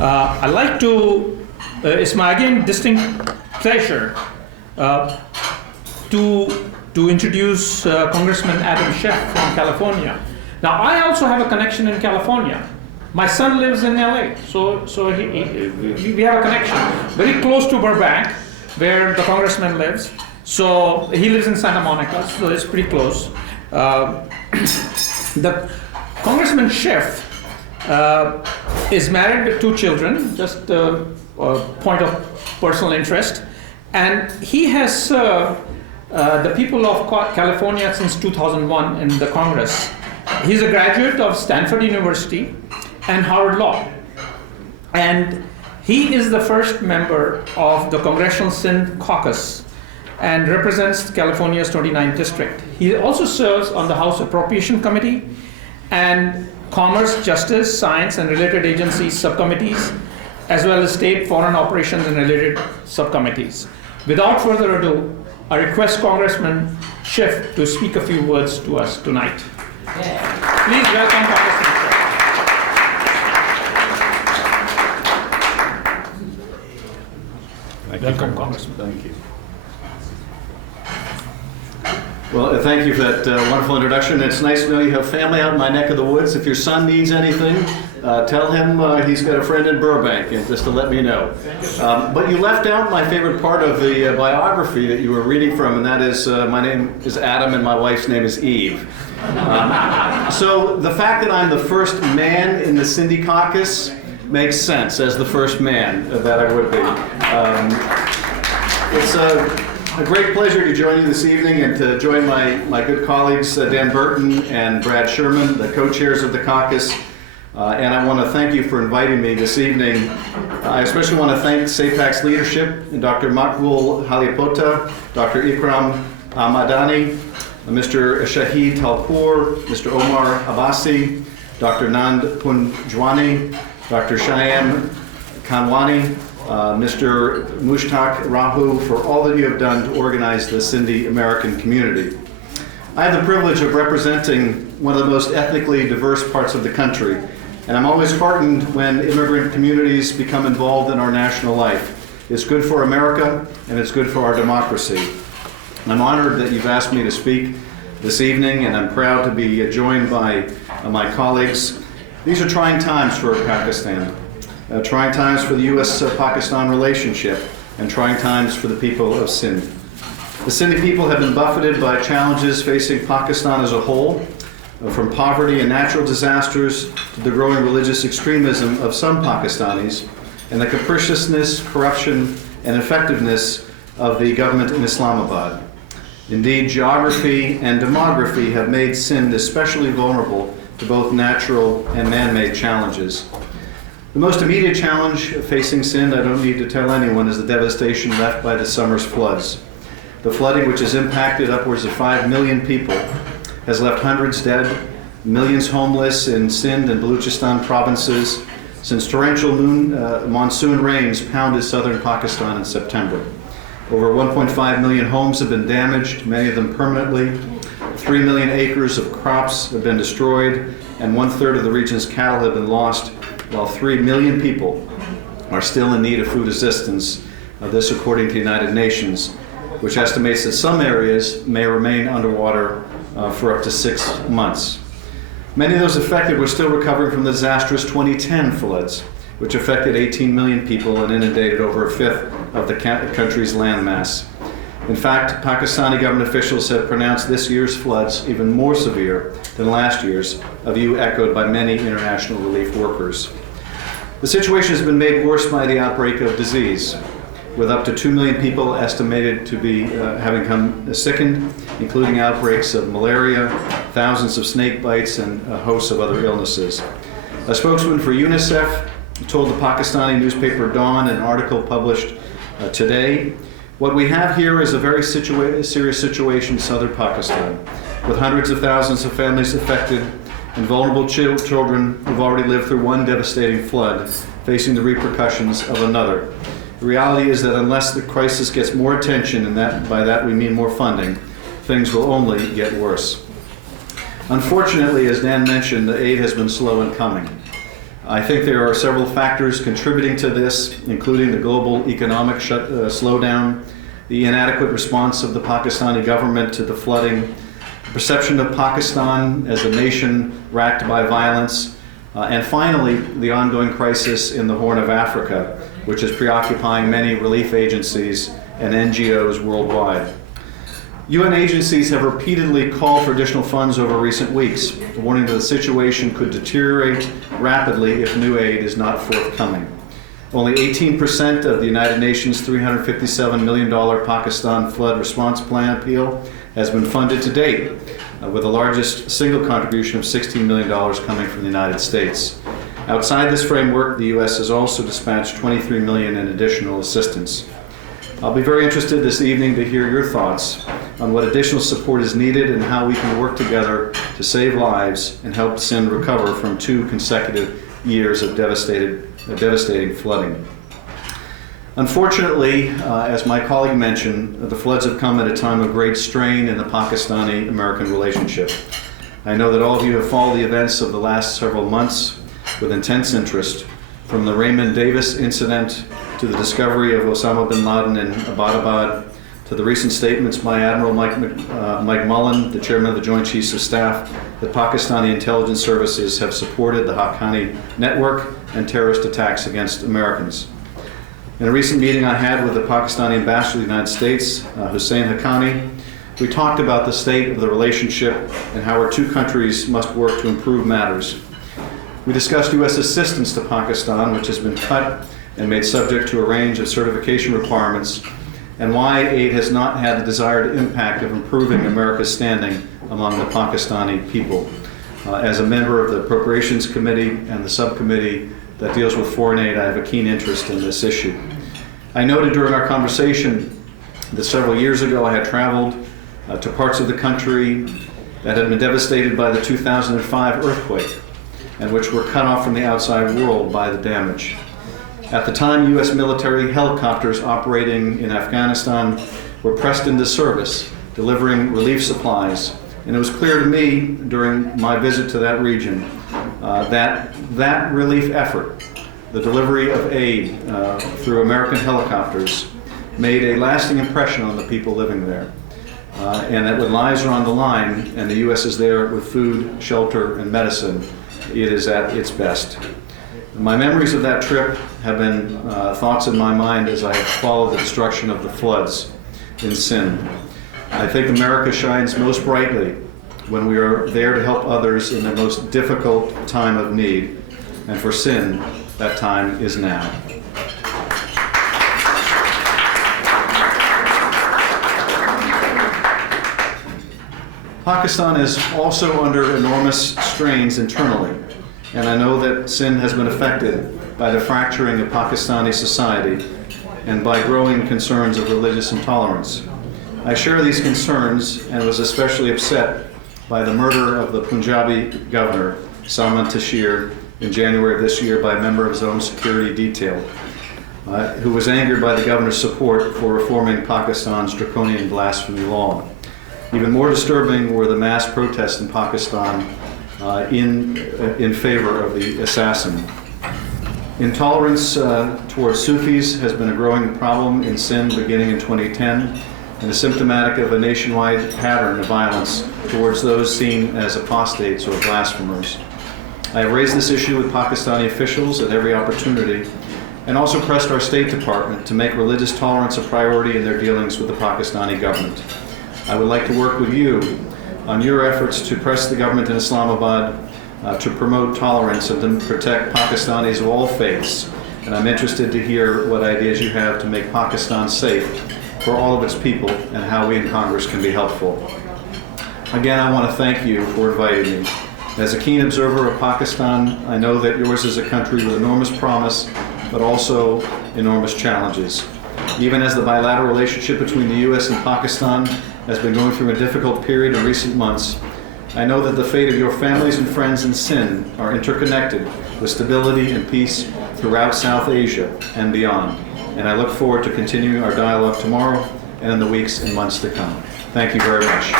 I'd like to, it's my again distinct pleasure to introduce Congressman Adam Schiff from California. Now, I also have a connection in California. My son lives in LA, so we have a connection very close to Burbank, where the congressman lives. So he lives in Santa Monica, so it's pretty close. The Congressman Schiff is married with 2 children, just a point of personal interest, and he has served the people of California since 2001 in the Congress. He's a graduate of Stanford University and Harvard Law, and he is the first member of the Congressional Sindh Caucus and represents California's 29th district. He also serves on the House Appropriation Committee and Commerce, Justice, Science, and related agencies subcommittees, as well as State, Foreign Operations, and related subcommittees. Without further ado, I request Congressman Schiff to speak a few words to us tonight. Yeah. Please welcome Congressman Schiff. Welcome, Congressman. Thank you. Well, thank you for that wonderful introduction. It's nice to know you have family out in my neck of the woods. If your son needs anything, tell him he's got a friend in Burbank, and just to let me know. But you left out my favorite part of the biography that you were reading from, and that is my name is Adam and my wife's name is Eve. So the fact that I'm the first man in the Sindhi caucus makes sense as the first man that I would be. It's a great pleasure to join you this evening and to join my good colleagues Dan Burton and Brad Sherman, the co-chairs of the caucus. And I want to thank you for inviting me this evening. I especially want to thank SAPAC's leadership, Dr. Makbul Haliapota, Dr. Ikram Ahmadani, Mr. Shahid Talpoor, Mr. Omar Abbasi, Dr. Nand Punjwani, Dr. Shyam Kanwani, Mr. Mushtaq Rahu, for all that you have done to organize the Sindhi American community. I have the privilege of representing one of the most ethnically diverse parts of the country, and I'm always heartened when immigrant communities become involved in our national life. It's good for America, and it's good for our democracy. I'm honored that you've asked me to speak this evening, and I'm proud to be joined by my colleagues. These are trying times for Pakistan, trying times for the U.S.-Pakistan relationship, and trying times for the people of Sindh. The Sindhi people have been buffeted by challenges facing Pakistan as a whole, from poverty and natural disasters to the growing religious extremism of some Pakistanis, and the capriciousness, corruption, and effectiveness of the government in Islamabad. Indeed, geography and demography have made Sindh especially vulnerable to both natural and man-made challenges. The most immediate challenge facing Sindh, I don't need to tell anyone, is the devastation left by the summer's floods. The flooding, which has impacted upwards of 5 million people, has left hundreds dead, millions homeless in Sindh and Balochistan provinces since torrential monsoon rains pounded southern Pakistan in September. Over 1.5 million homes have been damaged, many of them permanently. 3 million acres of crops have been destroyed, and 1/3 of the region's cattle have been lost, while 3 million people are still in need of food assistance. This according to the United Nations, which estimates that some areas may remain underwater for up to 6 months. Many of those affected were still recovering from the disastrous 2010 floods, which affected 18 million people and inundated over 1/5 of the country's landmass. In fact, Pakistani government officials have pronounced this year's floods even more severe than last year's, a view echoed by many international relief workers. The situation has been made worse by the outbreak of disease, with up to 2 million people estimated to be having come sickened, including outbreaks of malaria, thousands of snake bites, and a host of other illnesses. A spokesman for UNICEF told the Pakistani newspaper Dawn in an article published today, "What we have here is a very serious situation in southern Pakistan, with hundreds of thousands of families affected and vulnerable children who've already lived through one devastating flood, facing the repercussions of another. The reality is that unless the crisis gets more attention, and by that we mean more funding, things will only get worse." Unfortunately, as Dan mentioned, the aid has been slow in coming. I think there are several factors contributing to this, including the global economic slowdown, the inadequate response of the Pakistani government to the flooding, the perception of Pakistan as a nation racked by violence, and finally, the ongoing crisis in the Horn of Africa, which is preoccupying many relief agencies and NGOs worldwide. UN agencies have repeatedly called for additional funds over recent weeks, warning that the situation could deteriorate rapidly if new aid is not forthcoming. Only 18% of the United Nations' $357 million Pakistan flood response plan appeal has been funded to date, with the largest single contribution of $16 million coming from the United States. Outside this framework, the U.S. has also dispatched $23 million in additional assistance. I'll be very interested this evening to hear your thoughts on what additional support is needed and how we can work together to save lives and help Sindh recover from 2 consecutive years of devastating flooding. Unfortunately, as my colleague mentioned, the floods have come at a time of great strain in the Pakistani-American relationship. I know that all of you have followed the events of the last several months with intense interest, from the Raymond Davis incident to the discovery of Osama bin Laden in Abbottabad, to the recent statements by Admiral Mike Mullen, the chairman of the Joint Chiefs of Staff, that Pakistani intelligence services have supported the Haqqani network and terrorist attacks against Americans. In a recent meeting I had with the Pakistani ambassador to the United States, Hussein Haqqani, we talked about the state of the relationship and how our 2 countries must work to improve matters. We discussed U.S. assistance to Pakistan, which has been cut and made subject to a range of certification requirements, and why aid has not had the desired impact of improving America's standing among the Pakistani people. As a member of the Appropriations Committee and the subcommittee that deals with foreign aid, I have a keen interest in this issue. I noted during our conversation that several years ago I had traveled to parts of the country that had been devastated by the 2005 earthquake and which were cut off from the outside world by the damage. At the time, U.S. military helicopters operating in Afghanistan were pressed into service, delivering relief supplies. And it was clear to me during my visit to that region that relief effort, the delivery of aid through American helicopters, made a lasting impression on the people living there. And that when lives are on the line and the U.S. is there with food, shelter, and medicine, it is at its best. My memories of that trip have been thoughts in my mind as I have followed the destruction of the floods in Sindh. I think America shines most brightly when we are there to help others in their most difficult time of need. And for Sindh, that time is now. Pakistan is also under enormous strains internally. And I know that Sindh has been affected by the fracturing of Pakistani society and by growing concerns of religious intolerance. I share these concerns and was especially upset by the murder of the Punjabi governor, Salman Taseer, in January of this year by a member of his own security detail, who was angered by the governor's support for reforming Pakistan's draconian blasphemy law. Even more disturbing were the mass protests in Pakistan in favor of the assassin. Intolerance towards Sufis has been a growing problem in Sindh beginning in 2010 and is symptomatic of a nationwide pattern of violence towards those seen as apostates or blasphemers. I have raised this issue with Pakistani officials at every opportunity and also pressed our State Department to make religious tolerance a priority in their dealings with the Pakistani government. I would like to work with you on your efforts to press the government in Islamabad to promote tolerance and to protect Pakistanis of all faiths. And I'm interested to hear what ideas you have to make Pakistan safe for all of its people and how we in Congress can be helpful. Again, I want to thank you for inviting me. As a keen observer of Pakistan, I know that yours is a country with enormous promise, but also enormous challenges. Even as the bilateral relationship between the U.S. and Pakistan has been going through a difficult period in recent months, I know that the fate of your families and friends in Sindh are interconnected with stability and peace throughout South Asia and beyond. And I look forward to continuing our dialogue tomorrow and in the weeks and months to come. Thank you very much.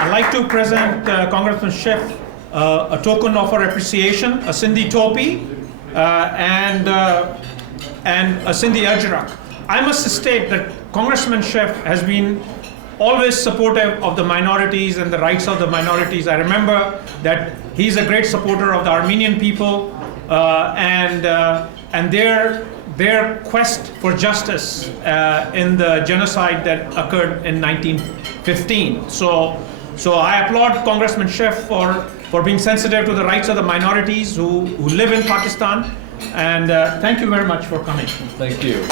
I'd like to present Congressman Schiff a token of our appreciation, a Sindhi topi, and a Sindhi ajrak. I must state that Congressman Schiff has been always supportive of the minorities and the rights of the minorities. I remember that he's a great supporter of the Armenian people and their quest for justice in the genocide that occurred in 1915. So I applaud Congressman Schiff for being sensitive to the rights of the minorities who live in Pakistan. And thank you very much for coming. Thank you.